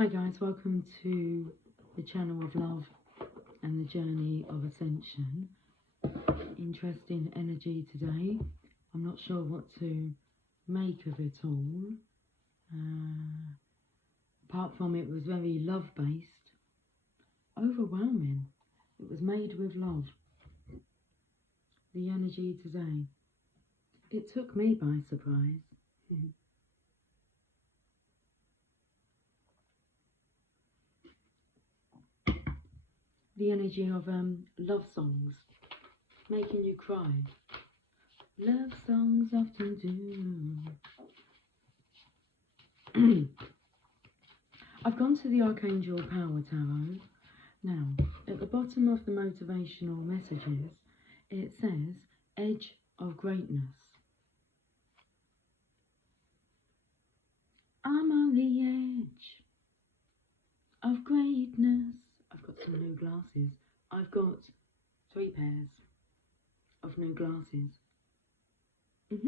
Hi guys, welcome to the channel of love and the journey of ascension. Interesting energy today. I'm not sure what to make of it all. Apart from it was very love based, overwhelming. It was made with love. The energy today. It took me by surprise. The energy of love songs, making you cry. Love songs often do. I've gone to the Archangel Power Tarot. Now, at the bottom of the motivational messages, it says, Edge of Greatness. I'm on the edge of greatness. I've got some new glasses. I've got 3 pairs of new glasses. So,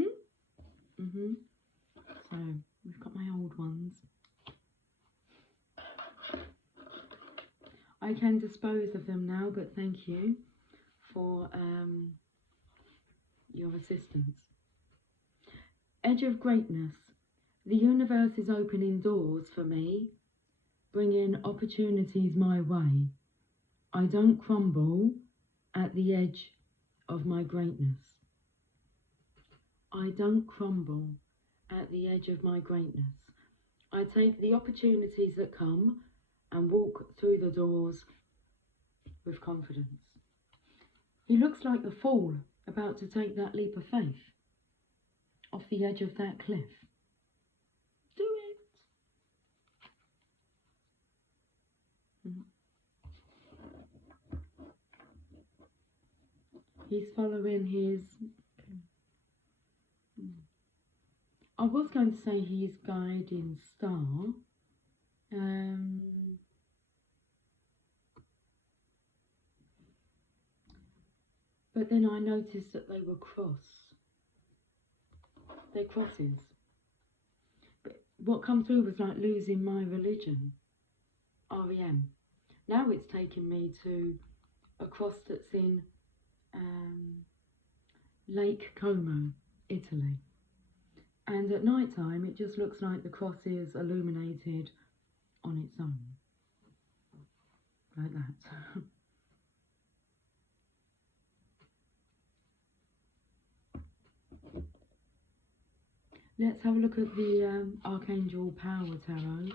we've got my old ones. I can dispose of them now, but thank you for your assistance. Edge of Greatness. The universe is opening doors for me, bringing opportunities my way. I don't crumble at the edge of my greatness. I don't crumble at the edge of my greatness. I take the opportunities that come and walk through the doors with confidence. He looks like the fool about to take that leap of faith off the edge of that cliff. Do it. He's following his... I was going to say his guiding star. But then I noticed that they were They're crosses. But what come through was like losing my religion. REM. Now it's taken me to a cross that's in Lake Como, Italy. And at night time it just looks like the cross is illuminated on its own. Like that. Let's have a look at the Archangel Power Tarot.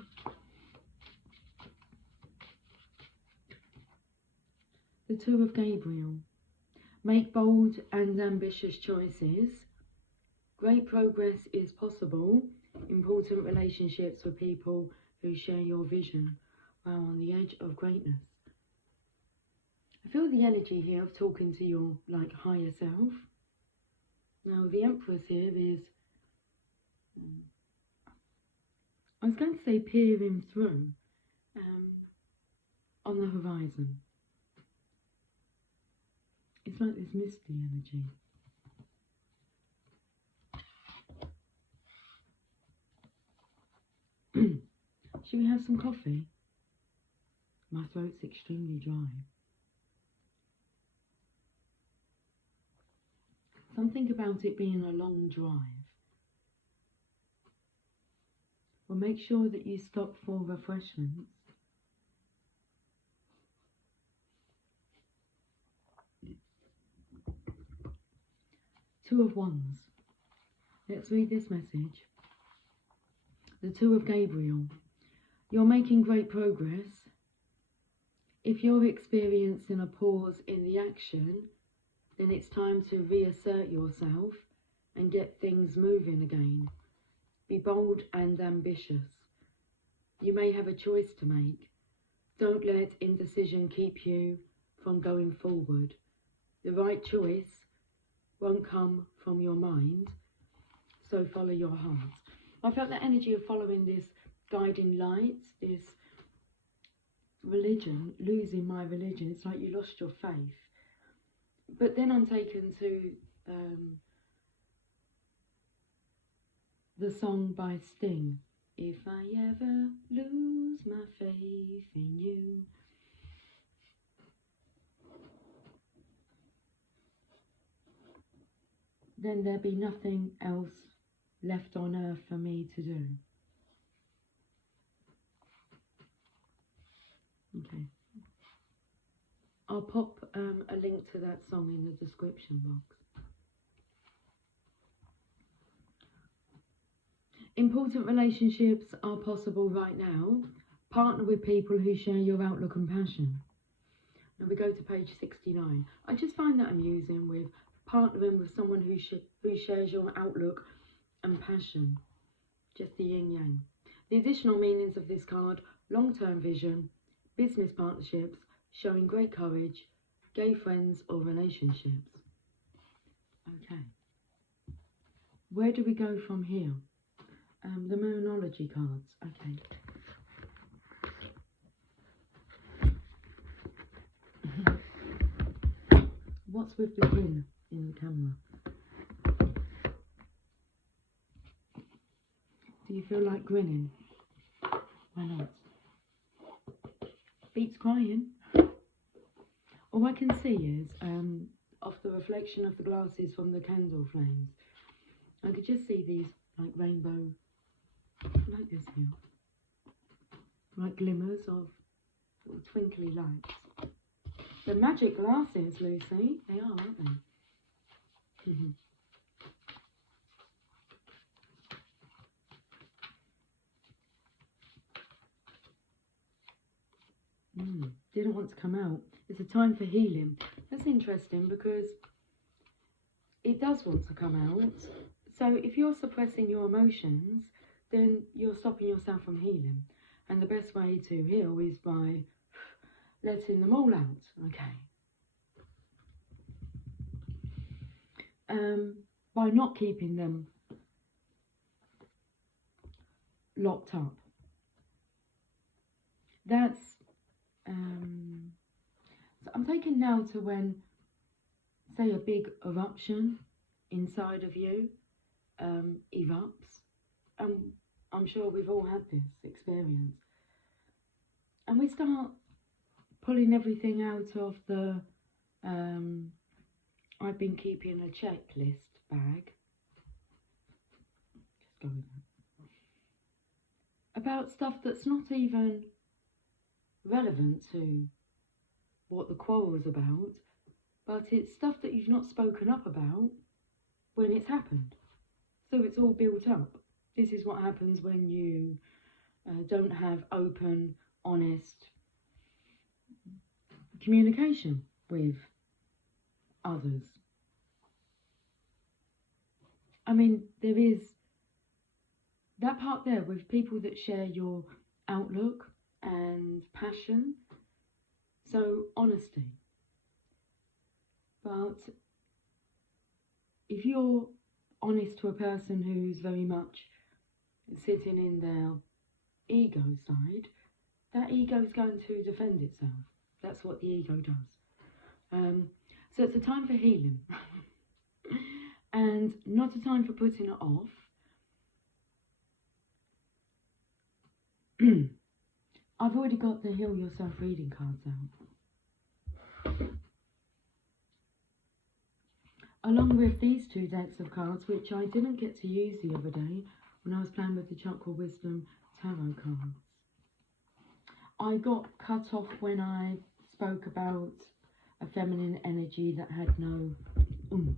The Two of Gabriel. Make bold and ambitious choices. Great progress is possible. Important relationships with people who share your vision. Wow, on the edge of greatness. I feel the energy here of talking to your higher self. Now the Empress here is, I was going to say peering through, on the horizon. It's like this misty energy. Should we have some coffee? My throat's extremely dry. Something about it being a long drive. Well, make sure that you stop for refreshments. Two of Wands. Let's read this message. The Two of Gabriel. You're making great progress. If you're experiencing a pause in the action, then it's time to reassert yourself and get things moving again. Be bold and ambitious. You may have a choice to make. Don't let indecision keep you from going forward. The right choice won't come from your mind, so follow your heart. I felt the energy of following this guiding light, this religion, losing my religion. It's like you lost your faith. But then I'm taken to the song by Sting. If I ever lose my faith in you. Then there be nothing else left on earth for me to do. Okay. I'll pop a link to that song in the description box. Important relationships are possible right now. Partner with people who share your outlook and passion. Now we go to page 69. I just find that amusing with partnering with someone who shares your outlook and passion. Just the yin yang. The additional meanings of this card: long-term vision, business partnerships, showing great courage, gay friends or relationships. Okay. Where do we go from here? The Moonology cards. Okay. What's with the grin in the camera? Do you feel like grinning? Why not? Beats crying. All I can see is, off the reflection of the glasses from the candle flames, I could just see these like rainbow, like this here, like glimmers of twinkly lights. The magic glasses, Lucy. They are, aren't they? Didn't want to come out. It's a time for healing. That's interesting because it does want to come out. So if you're suppressing your emotions, then you're stopping yourself from healing. And the best way to heal is by letting them all out. Okay. By not keeping them locked up. That's so I'm taking now to when, say, a big eruption inside of you erupts, and I'm sure we've all had this experience, and we start pulling everything out of the I've been keeping a checklist bag, just go with that, about stuff that's not even relevant to what the quarrel's about, but it's stuff that you've not spoken up about when it's happened. So it's all built up. This is what happens when you don't have open, honest communication with others. I mean, there is that part there with people that share your outlook and passion. So honesty. But if you're honest to a person who's very much sitting in their ego side, that ego is going to defend itself. That's what the ego does. So it's a time for healing and not a time for putting it off. I've already got the Heal Yourself reading cards out. Along with these two decks of cards, which I didn't get to use the other day when I was playing with the Chakra Wisdom Tarot cards. I got cut off when I spoke about a feminine energy that had no oomph,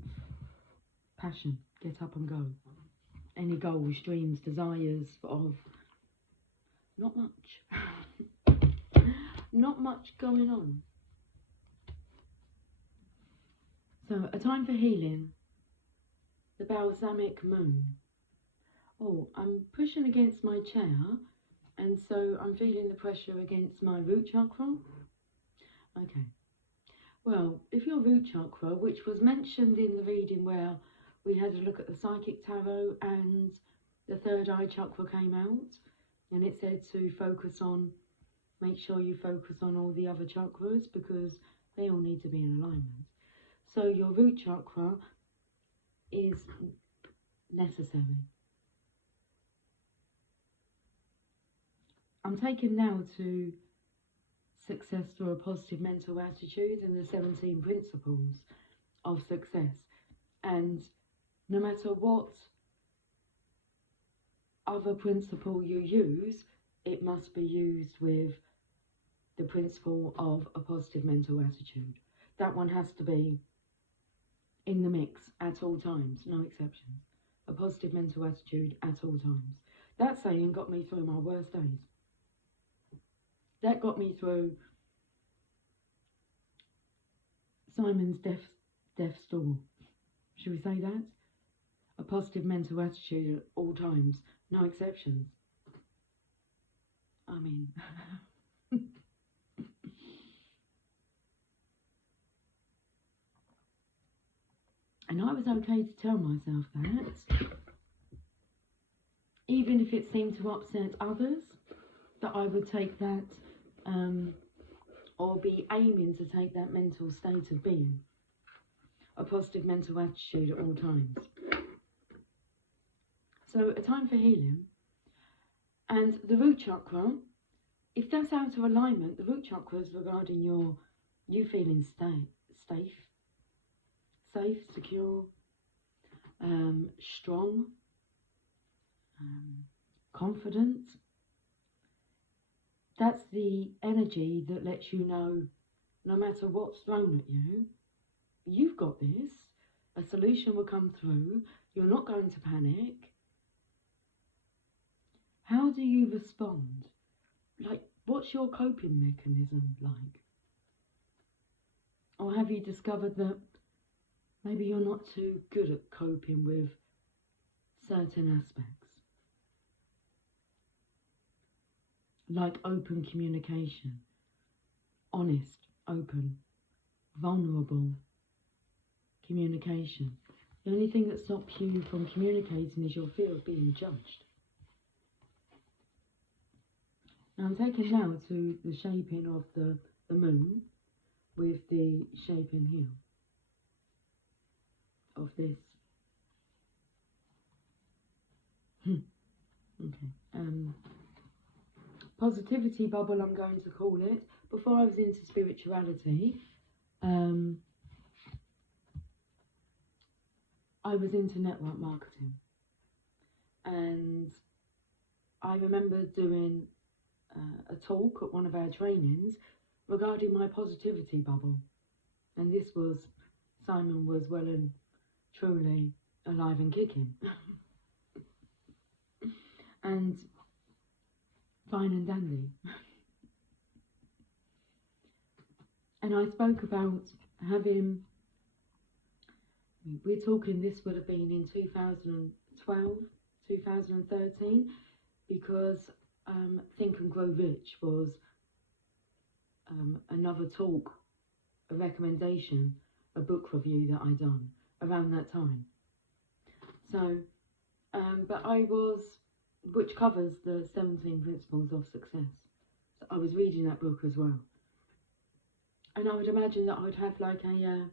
passion, get up and go. Any goals, dreams, desires of not much. Not much going on. So, a time for healing. The balsamic moon. Oh, I'm pushing against my chair, and so I'm feeling the pressure against my root chakra. Okay. Well, if your root chakra, which was mentioned in the reading where we had a look at the psychic tarot and the third eye chakra came out, and it said to focus on, make sure you focus on all the other chakras because they all need to be in alignment. So your root chakra is necessary. I'm taken now to success through a positive mental attitude and the 17 principles of success. And no matter what other principle you use, it must be used with the principle of a positive mental attitude. That one has to be in the mix at all times, no exceptions. A positive mental attitude at all times. That saying got me through my worst days. That got me through Simon's death's door. Should we say that? A positive mental attitude at all times, no exceptions. I mean, and I was okay to tell myself that, even if it seemed to upset others, that I would take that, or be aiming to take that mental state of being. A positive mental attitude at all times. So a time for healing. And the root chakra, if that's out of alignment, the root chakra is regarding you feeling safe, secure, strong, confident. That's the energy that lets you know, no matter what's thrown at you, you've got this. A solution will come through. You're not going to panic. How do you respond? Like, what's your coping mechanism like? Or have you discovered that maybe you're not too good at coping with certain aspects? Like open communication, honest, open, vulnerable communication. The only thing that stops you from communicating is your fear of being judged. Now I'm taken now to the shaping of the moon with the shaping here of this. Okay. Positivity bubble, I'm going to call it. Before I was into spirituality, I was into network marketing, and I remember doing a talk at one of our trainings regarding my positivity bubble, and this was, Simon was well and truly alive and kicking and fine and dandy. And I spoke about having, we're talking, this would have been in 2012, 2013, because Think and Grow Rich was another talk, a recommendation, a book review that I done around that time. So, but I was, which covers the 17 principles of success. So I was reading that book as well. And I would imagine that I'd have like a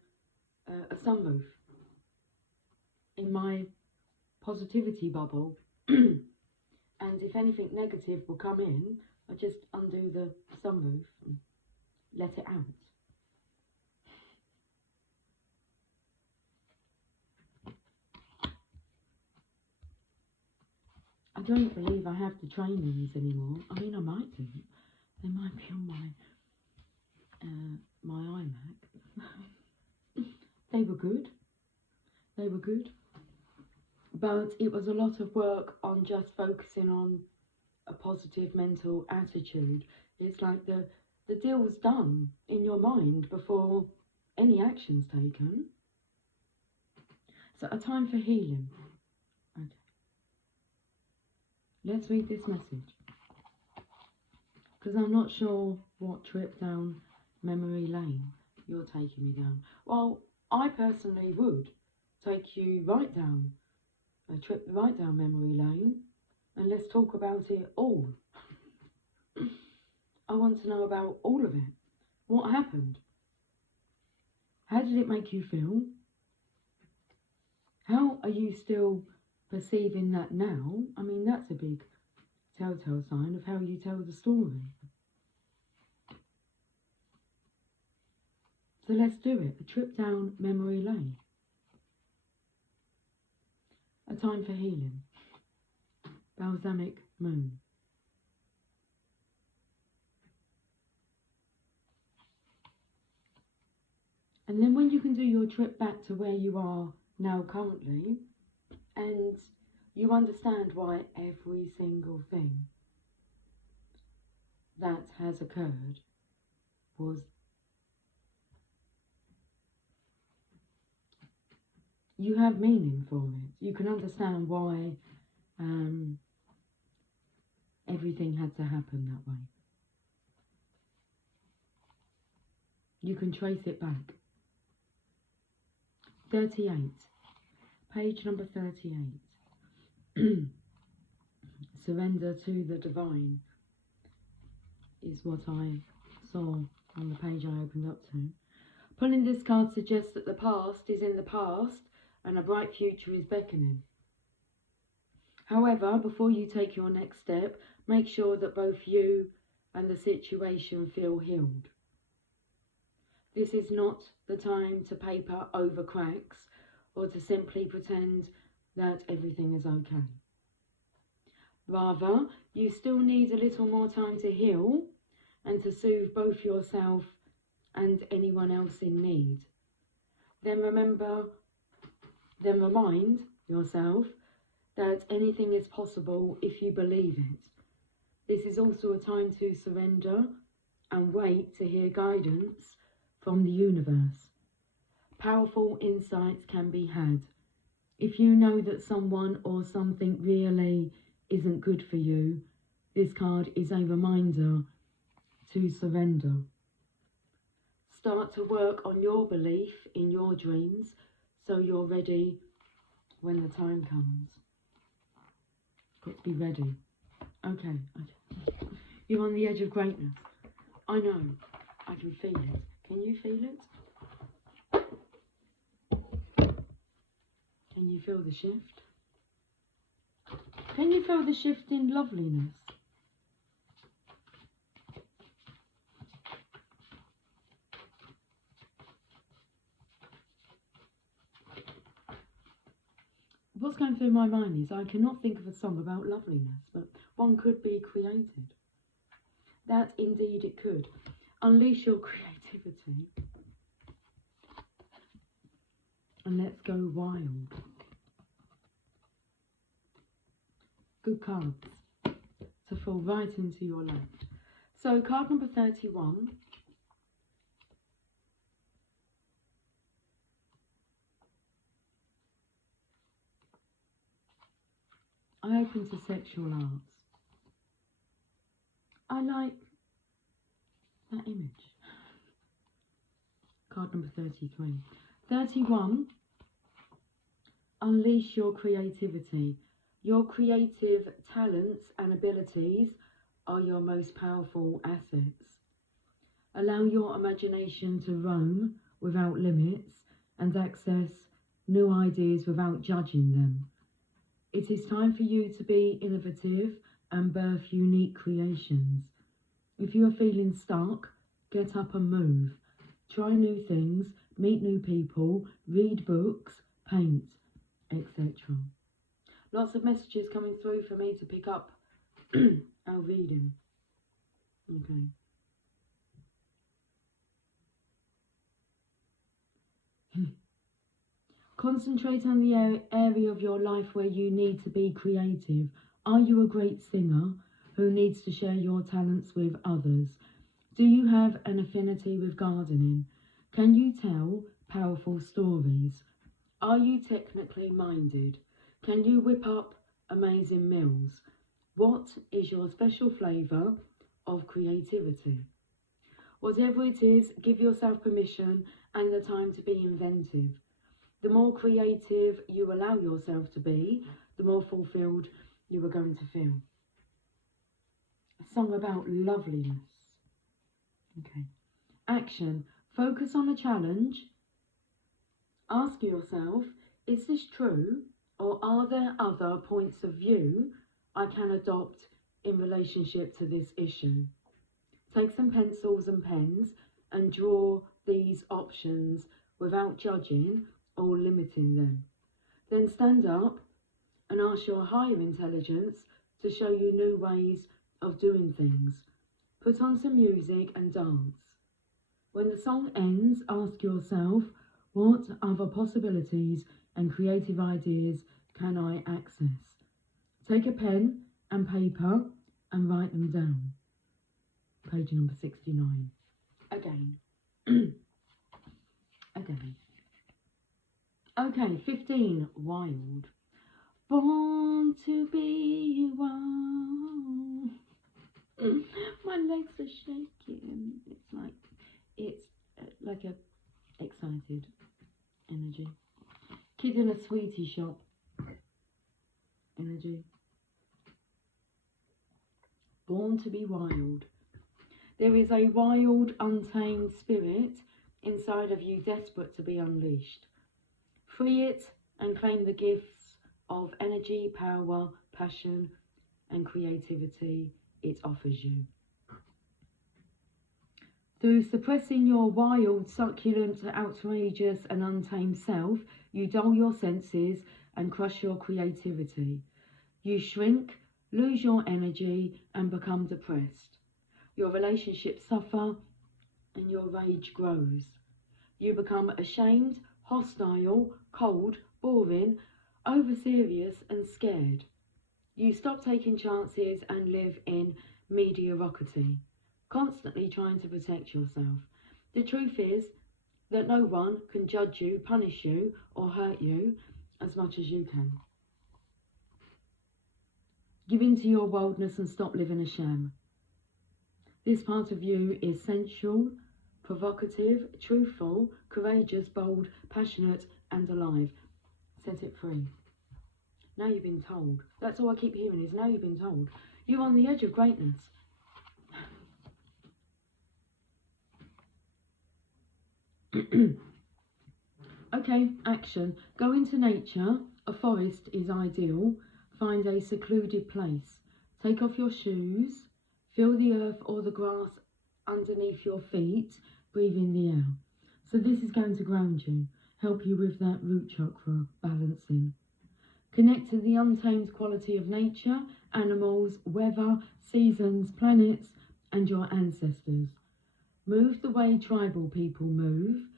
sunroof in my positivity bubble. And if anything negative will come in, I just undo the sunroof and let it out. I don't believe I have the trainings anymore. I mean, I might do. They might be on my iMac. They were good. They were good. But it was a lot of work on just focusing on a positive mental attitude. It's like the deal's done in your mind before any action's taken. So a time for healing. Okay. Let's read this message, because I'm not sure what trip down memory lane you're taking me down. Well, I personally would take you right down a trip right down memory lane, and let's talk about it all. I want to know about all of it. What happened? How did it make you feel? How are you still perceiving that now? I mean, that's a big telltale sign of how you tell the story. So let's do it. A trip down memory lane. A time for healing. Balsamic moon. And then when you can do your trip back to where you are now currently, and you understand why every single thing that has occurred was, you have meaning for it. You can understand why everything had to happen that way. You can trace it back. 38. Page number 38. Surrender to the divine is what I saw on the page I opened up to. Pulling this card suggests that the past is in the past and a bright future is beckoning. However, before you take your next step, make sure that both you and the situation feel healed. This is not the time to paper over cracks or to simply pretend that everything is okay. Rather, you still need a little more time to heal and to soothe both yourself and anyone else in need. Then remind yourself that anything is possible if you believe it. This is also a time to surrender and wait to hear guidance from the universe. Powerful insights can be had. If you know that someone or something really isn't good for you, this card is a reminder to surrender. Start to work on your belief in your dreams so you're ready when the time comes. Got to be ready. Okay. You're on the edge of greatness. I know. I can feel it. Can you feel it? Can you feel the shift? Can you feel the shift in loveliness? What's going through my mind is I cannot think of a song about loveliness, but one could be created. That indeed it could. Unleash your creativity and let's go wild. Good cards to fall right into your left. So card number 31. I open to sexual arts. I like that image. Card number 33. 31. Unleash your creativity. Your creative talents and abilities are your most powerful assets. Allow your imagination to roam without limits and access new ideas without judging them. It is time for you to be innovative and birth unique creations. If you are feeling stuck, get up and move. Try new things, meet new people, read books, paint, etc. Lots of messages coming through for me to pick up our reading. Okay. Concentrate on the area of your life where you need to be creative. Are you a great singer who needs to share your talents with others? Do you have an affinity with gardening? Can you tell powerful stories? Are you technically minded? Can you whip up amazing meals? What is your special flavour of creativity? Whatever it is, give yourself permission and the time to be inventive. The more creative you allow yourself to be, the more fulfilled you are going to feel. A song about loveliness. Okay. Action. Focus on a challenge. Ask yourself, is this true? Or are there other points of view I can adopt in relationship to this issue? Take some pencils and pens and draw these options without judging or limiting them. Then stand up and ask your higher intelligence to show you new ways of doing things. Put on some music and dance. When the song ends, ask yourself, what other possibilities and creative ideas can I access? Take a pen and paper and write them down. Page number 69. Again. Again. Okay, 15. Wild. Born to be wild. My legs are shaking. It's like a excited energy. Kid in a sweetie shop energy. Born to be wild. There is a wild, untamed spirit inside of you, desperate to be unleashed. Free it and claim the gifts of energy, power, passion, and creativity it offers you. Through suppressing your wild, succulent, outrageous, and untamed self, you dull your senses and crush your creativity. You shrink, lose your energy, and become depressed. Your relationships suffer, and your rage grows. You become ashamed, hostile, cold, boring, over-serious, and scared. You stop taking chances and live in mediocrity, constantly trying to protect yourself. The truth is that no one can judge you, punish you, or hurt you as much as you can. Give in to your wildness and stop living a sham. This part of you is sensual, provocative, truthful, courageous, bold, passionate, and alive. Set it free. Now you've been told. That's all I keep hearing is now you've been told. You're on the edge of greatness. Okay, action. Go into nature. A forest is ideal. Find a secluded place. Take off your shoes. Feel the earth or the grass underneath your feet. Breathe in the air. So this is going to ground you. Help you with that root chakra balancing. Connect to the untamed quality of nature, animals, weather, seasons, planets, and your ancestors. Move the way tribal people move.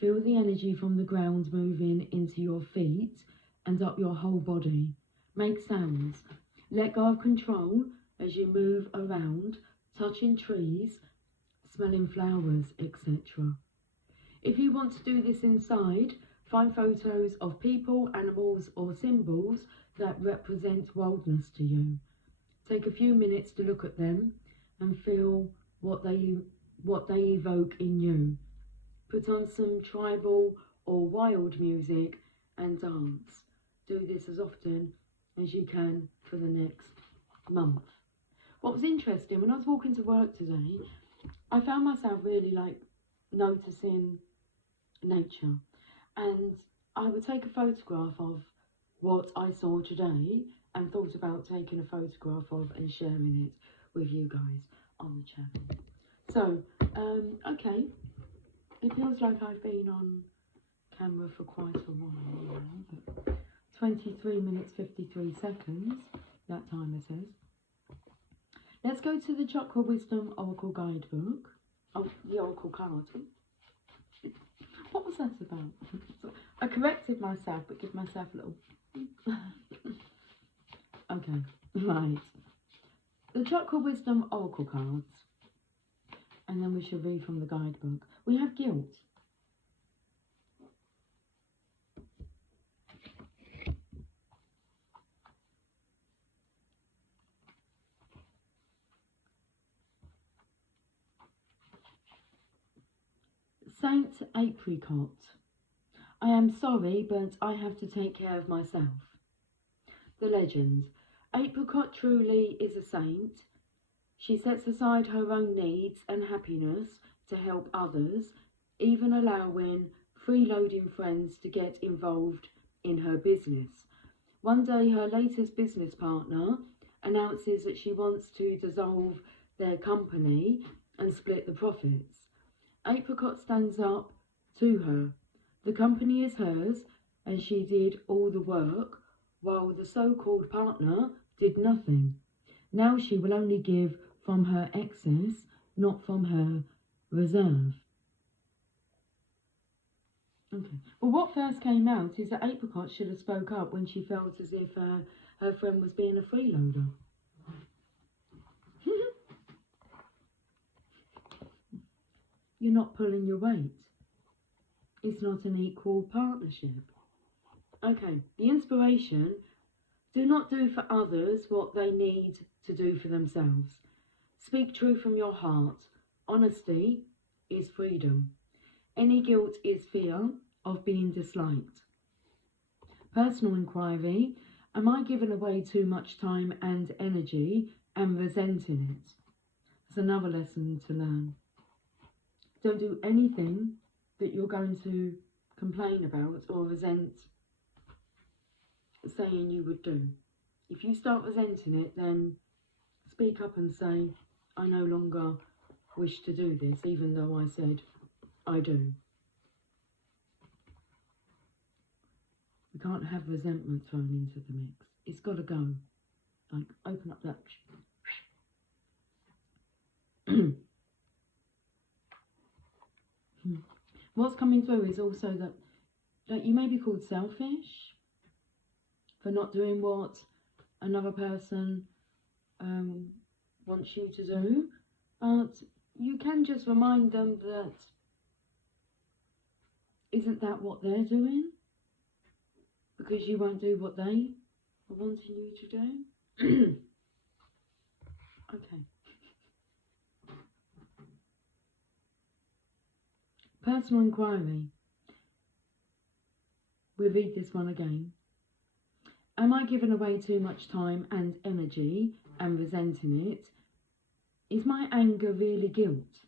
Feel the energy from the ground moving into your feet and up your whole body. Make sounds. Let go of control as you move around, touching trees, smelling flowers, etc. If you want to do this inside, find photos of people, animals, or symbols that represent wildness to you. Take a few minutes to look at them and feel what they evoke in you. Put on some tribal or wild music and dance. Do this as often as you can for the next month. What was interesting, when I was walking to work today, I found myself really noticing nature, and I would take a photograph of what I saw today and thought about taking a photograph of and sharing it with you guys on the channel. So, okay, it feels like I've been on camera for quite a while now, but 23 minutes 53 seconds, that timer says. Let's go to the Chakra Wisdom Oracle Guidebook. Oh, the Oracle card. What was that about? I corrected myself, but give myself a little... Okay, right. The Chakra Wisdom Oracle cards. And then we shall read from the guidebook. We have guilt. Saint Apricot. I am sorry, but I have to take care of myself. The legend. Apricot truly is a saint. She sets aside her own needs and happiness to help others, even allowing freeloading friends to get involved in her business. One day her latest business partner announces that she wants to dissolve their company and split the profits. Apricot stands up to her. The company is hers, and she did all the work, while the so-called partner did nothing. Now she will only give from her excess, not from her reserve. Okay. Well, what first came out is that Apricot should have spoke up when she felt as if her friend was being a freeloader. You're not pulling your weight. It's not an equal partnership. Okay, the inspiration. Do not do for others what they need to do for themselves. Speak true from your heart. Honesty is freedom. Any guilt is fear of being disliked. Personal inquiry. Am I giving away too much time and energy and resenting it? It's another lesson to learn. Don't do anything that you're going to complain about or resent saying you would do. If you start resenting it, then speak up and say, I no longer wish to do this, even though I said I do. We can't have resentment thrown into the mix. It's got to go. Like, open up that. What's coming through is also that you may be called selfish for not doing what another person wants you to do, but you can just remind them that isn't that what they're doing? Because you won't do what they are wanting you to do. Okay. Personal inquiry. We'll read this one again. Am I giving away too much time and energy and resenting it? Is my anger really guilt?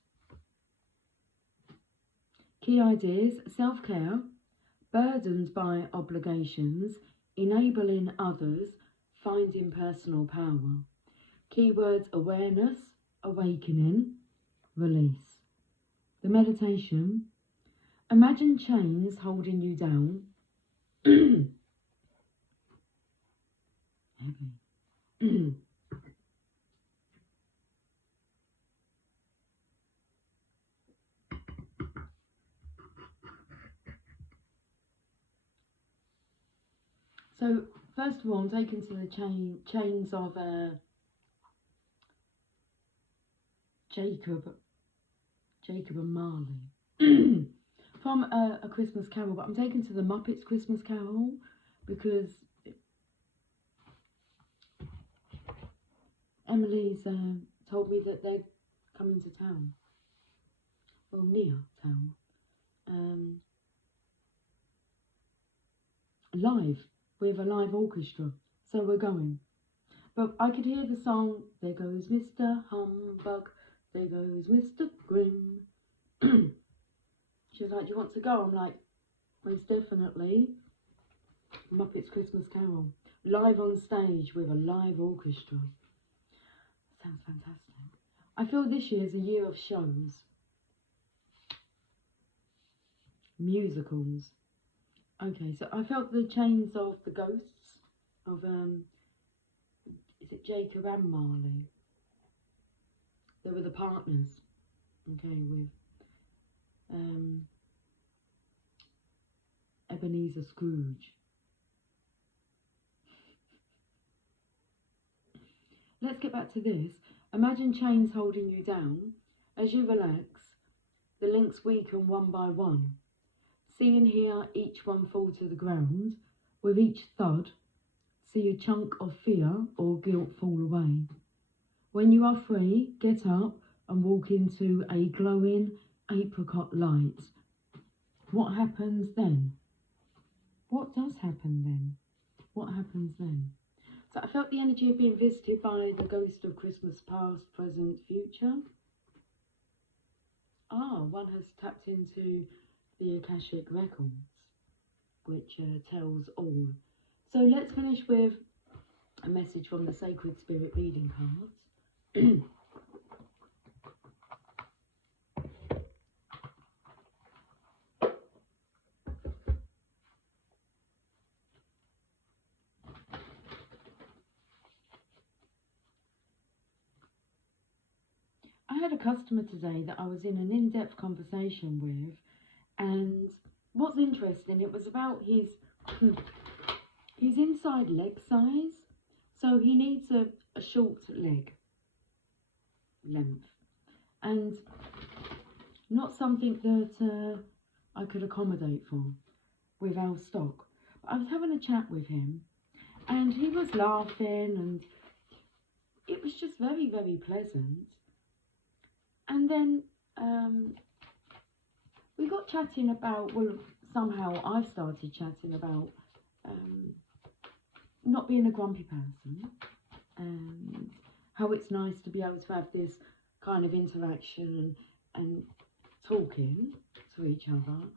Key ideas: self-care, burdened by obligations, enabling others, finding personal power. Keywords: awareness, awakening, release. The meditation. Imagine chains holding you down. Heavy. So, first of all, I'm taken to the chains of Jacob and Marley from A Christmas Carol, but I'm taken to the Muppets Christmas Carol because Emily's told me that they're coming to town, well, near town, live, with a live orchestra, so we're going. But I could hear the song, there goes Mr. Humbug, there goes Mr. Grimm. She was like, do you want to go? I'm like, most definitely. Muppets Christmas Carol, live on stage with a live orchestra. Sounds fantastic. I feel this year is a year of shows. Musicals. Okay, so I felt the chains of the ghosts of, is it Jacob and Marley? They were the partners, okay, with Ebenezer Scrooge. Let's get back to this. Imagine chains holding you down. As you relax, the links weaken one by one. See and hear each one fall to the ground. With each thud, see a chunk of fear or guilt fall away. When you are free, get up and walk into a glowing apricot light. What happens then? What does happen then? What happens then? So I felt the energy of being visited by the ghost of Christmas past, present, future. One has tapped into the Akashic Records, which tells all. So let's finish with a message from the Sacred Spirit reading cards. I had a customer today that I was in an in-depth conversation with, and what's interesting, it was about his inside leg size. So he needs a short leg length, and not something that I could accommodate for with our stock. But I was having a chat with him, and he was laughing, and it was just very, very pleasant. And then we got chatting about, well, somehow I started chatting about not being a grumpy person, and how it's nice to be able to have this kind of interaction and talking to each other.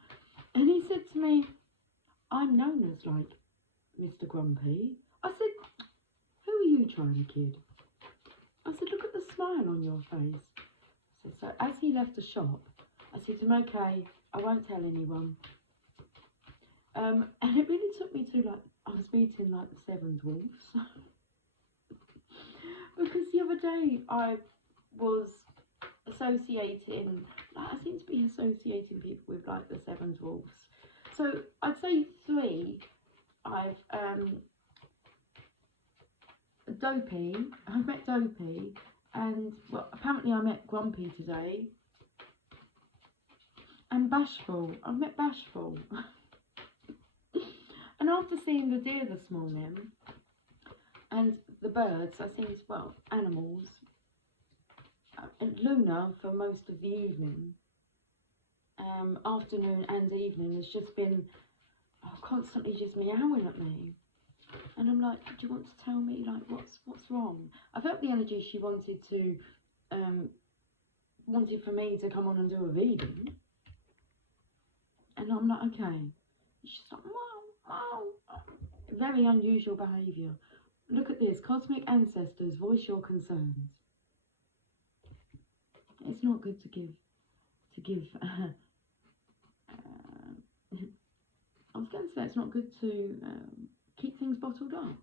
And he said to me, I'm known as like Mr. Grumpy. I said, who are you trying to kid? I said, look at the smile on your face. I said, so as he left the shop, I said to him, okay, I won't tell anyone. And it really took me to, like, I was meeting like the Seven Dwarfs. Because the other day I was associating, like, I seem to be associating people with like the Seven Dwarfs. So I'd say 3. I've met Dopey, and well, apparently I met Grumpy today. And Bashful, I've met Bashful. And after seeing the deer this morning, and the birds, I seen, well, animals, and Luna for most of the evening, afternoon and evening, has just been constantly just meowing at me. And I'm like, do you want to tell me, like, what's wrong? I felt the energy she wanted to, wanted for me to come on and do a reading. And I'm like, okay. She's like, wow, wow. Very unusual behaviour. Look at this. Cosmic ancestors, voice your concerns. It's not good to give I was going to say it's not good to keep things bottled up.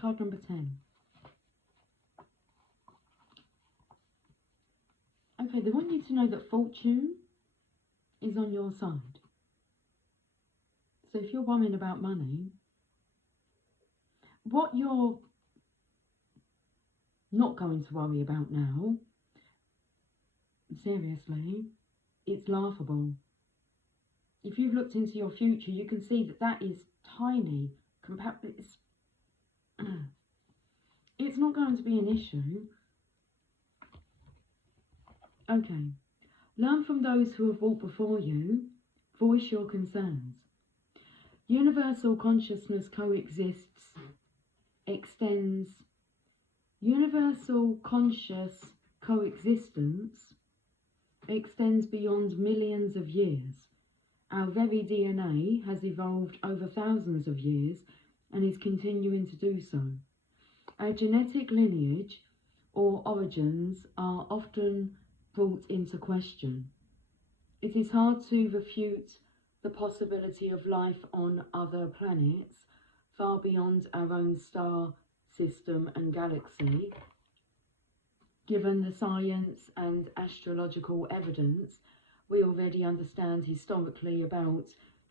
Card number 10. Okay, they want you to know that fortune is on your side. So if you're worrying about money, what you're not going to worry about now, seriously, it's laughable. If you've looked into your future, you can see that that is tiny. It's not going to be an issue. Okay. Learn from those who have walked before you. Voice your concerns. Universal consciousness coexists, extends. Universal conscious coexistence extends beyond millions of years. Our very DNA has evolved over thousands of years and is continuing to do so. Our genetic lineage or origins are often brought into question. It is hard to refute the possibility of life on other planets far beyond our own star system and galaxy, given the science and astrological evidence we already understand historically about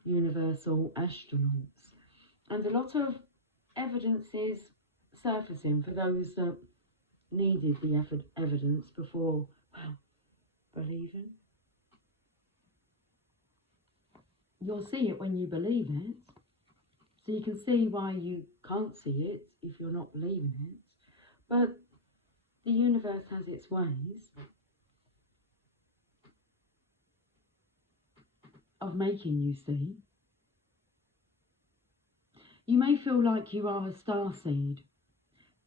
universal astronauts. And a lot of evidence is surfacing for those that needed the evidence before, well, believing. You'll see it when you believe it. So you can see why you can't see it if you're not believing it. But the universe has its ways of making you see. You may feel like you are a starseed,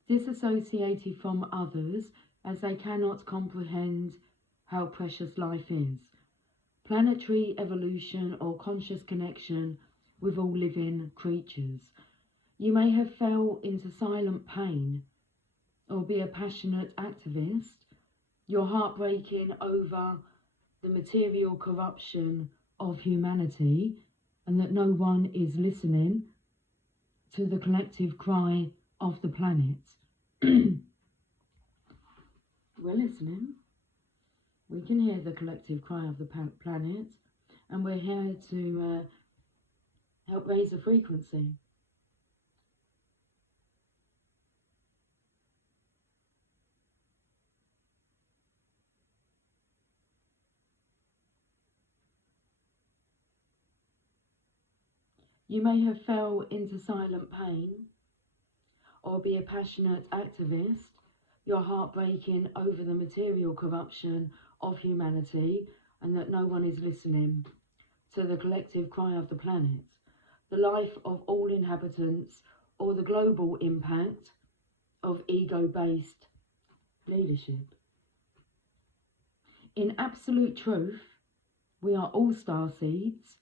disassociated from others as they cannot comprehend how precious life is. Planetary evolution or conscious connection with all living creatures. You may have fell into silent pain or be a passionate activist. You're heartbreaking over the material corruption of humanity and that no one is listening to the collective cry of the planet. We're listening. We can hear the collective cry of the planet, and we're here to help raise the frequency. You may have fell into silent pain or be a passionate activist, your heart breaking over the material corruption of humanity and that no one is listening to the collective cry of the planet, the life of all inhabitants, or the global impact of ego-based leadership. In absolute truth, we are all star seeds,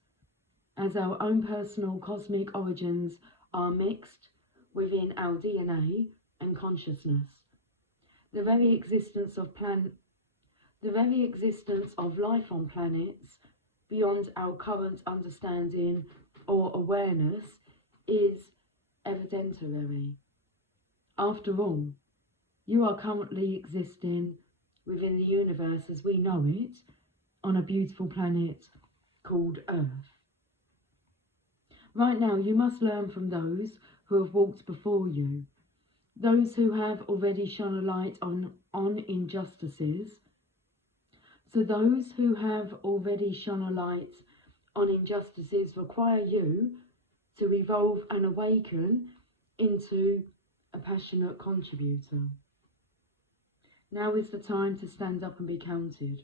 as our own personal cosmic origins are mixed within our DNA and consciousness. The very existence of life on planets beyond our current understanding or awareness is evidentiary. After all, you are currently existing within the universe as we know it on a beautiful planet called Earth. Right now, you must learn from those who have walked before you, those who have already shone a light on injustices. So those who have already shone a light on injustices require you to evolve and awaken into a passionate contributor. Now is the time to stand up and be counted.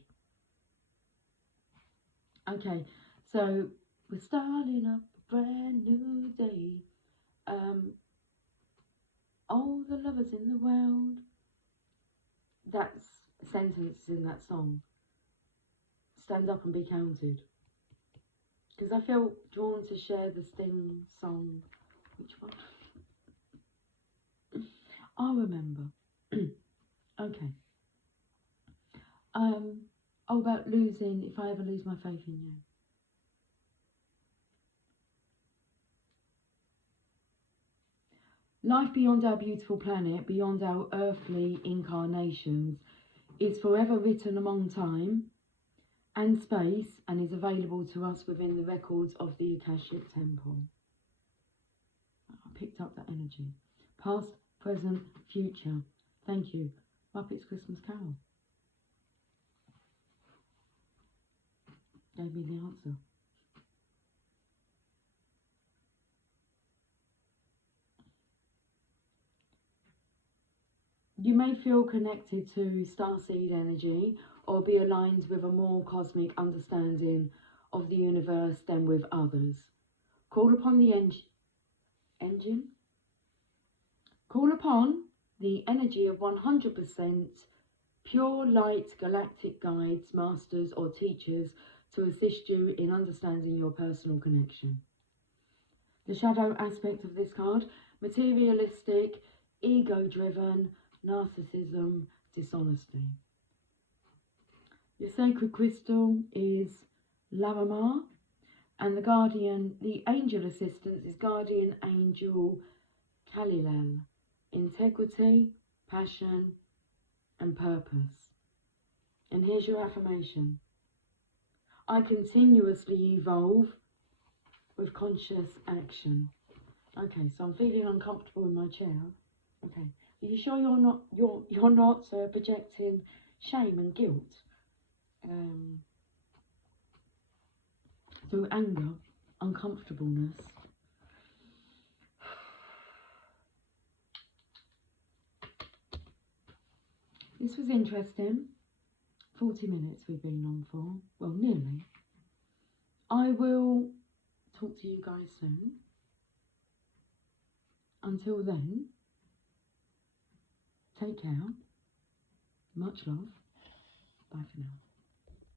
Okay, so we're starting up a brand new day. All the lovers in the world. That's a sentence in that song. Stand up and be counted. Because I feel drawn to share the Sting song. Which one? I'll remember. Okay. Oh, about losing, if I ever lose my faith in you. Life beyond our beautiful planet, beyond our earthly incarnations, is forever written among time and space and is available to us within the records of the Akashic Temple. I picked up that energy. Past, present, future. Thank you. Muppets Christmas Carol. Gave me the answer. You may feel connected to starseed energy or be aligned with a more cosmic understanding of the universe than with others. Call upon the engine? Call upon the energy of 100% pure light galactic guides, masters or teachers to assist you in understanding your personal connection. The shadow aspect of this card: materialistic, ego-driven, narcissism, dishonesty. Your sacred crystal is Larimar, and the angel assistance is Guardian Angel Khalilel. Integrity, passion, and purpose. And here's your affirmation. I continuously evolve with conscious action. Okay, so I'm feeling uncomfortable in my chair. Okay. Are you sure you're not projecting shame and guilt through anger, uncomfortableness? This was interesting. 40 minutes we've been on for. Well, nearly. I will talk to you guys soon. Until then, take care. Much love. Bye for now.